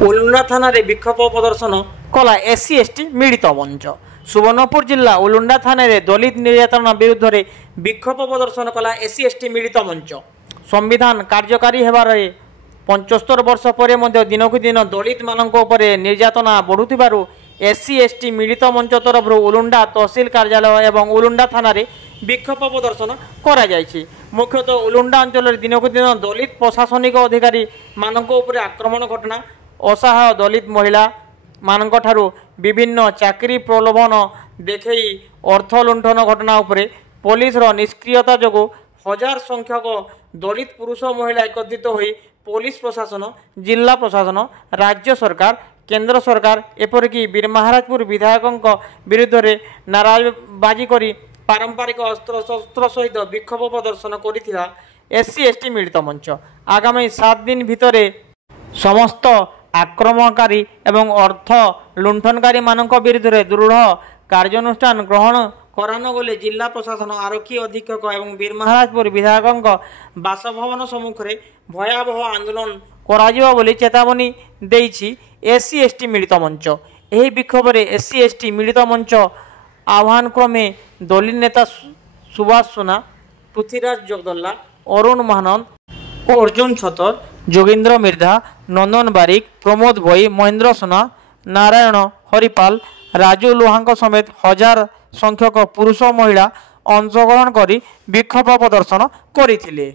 उलुंडा थाना विक्षोभ प्रदर्शन कला एससी एसटी मिलित मंच। सुवर्णपुर जिला उलुंडा थाना दलित निर्यातना विरुद्ध में विक्षोभ प्रदर्शन कला एससी एसटी मिलित मंच। संविधान कार्यकारी होबार 75 वर्ष पर दिनकू दिन दलित मानक निर्यातना बढ़ुथिबारु एससी एसटी मिलित मंच तरफ उलुंडा तहसिल कार्यालय एवं उलुंडा थाना विक्षोभ प्रदर्शन करा जायछि। मुख्यतः उलुंडा अंचल दिनकू दिन दलित प्रशासनिक अधिकारी मानक आक्रमण घटना, असहाय दलित महिला मानक ठारू विभिन्न चाकरी प्रलोभन देखई अर्थ लुंठन घटना उपरे पुलिस निष्क्रियता जोगु हजार संख्यक दलित पुरुष महिला एकत्रित होई पुलिस प्रशासन, जिला प्रशासन, राज्य सरकार, केंद्र सरकार एपरिक बीरमहाराजपुर विधायकों विरुद्ध में नाराजबाजी करी पारंपरिक अस्त्र शस्त्र सहित विक्षोभ प्रदर्शन करिथिला एससी एसटी मिलित मंच। आगामी 7 दिन भितर समस्त आक्रमणकारी एवं अर्थ लुंठनकारी मानक विरुद्ध में दृढ़ कार्यानुष्ठान ग्रहण करान गले जिला प्रशासन, आरक्षी अधीक्षक एवं बीरमहाराजपुर विधायकों बासभवन सम्मुख में भयावह आंदोलन करा बोली चेतावनी देइछि एससी एसटी मिलित मंच। यह विक्षोभ में एससी एसटी मिलित मंच आह्वान क्रमे दलित नेता सुभाष सुना, पृथ्वीराज जगदल्ला, अरुण महानंद, अर्जुन छतर, जोगेंद्र मिर्धा, नंदन बारिक, प्रमोद भोई, महेंद्र सुना, नारायण हरिपाल, राजू लोहां समेत हजार संख्यक पुरुष महिला अंशग्रहण कर विक्षोभ प्रदर्शन करथिले।